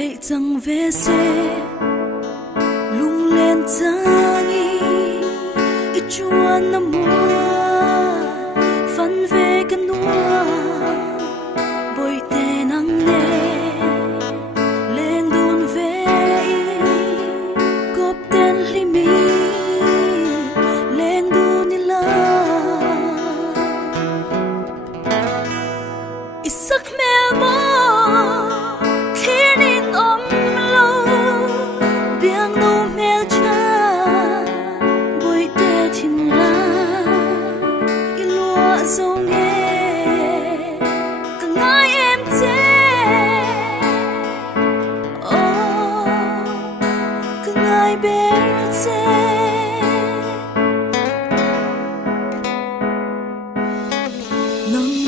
thấy rằng về xe lung lên tangi ít chuan năm mùa phân về cái nua bồi tê nắng nề lên đun về cốp tên li mi lên đun đi la ít sắc mê mơ Biangno Hmeltha bồi tê thìn la ilua dâu nghe cả ngài em thế cả ngài bé thế nắng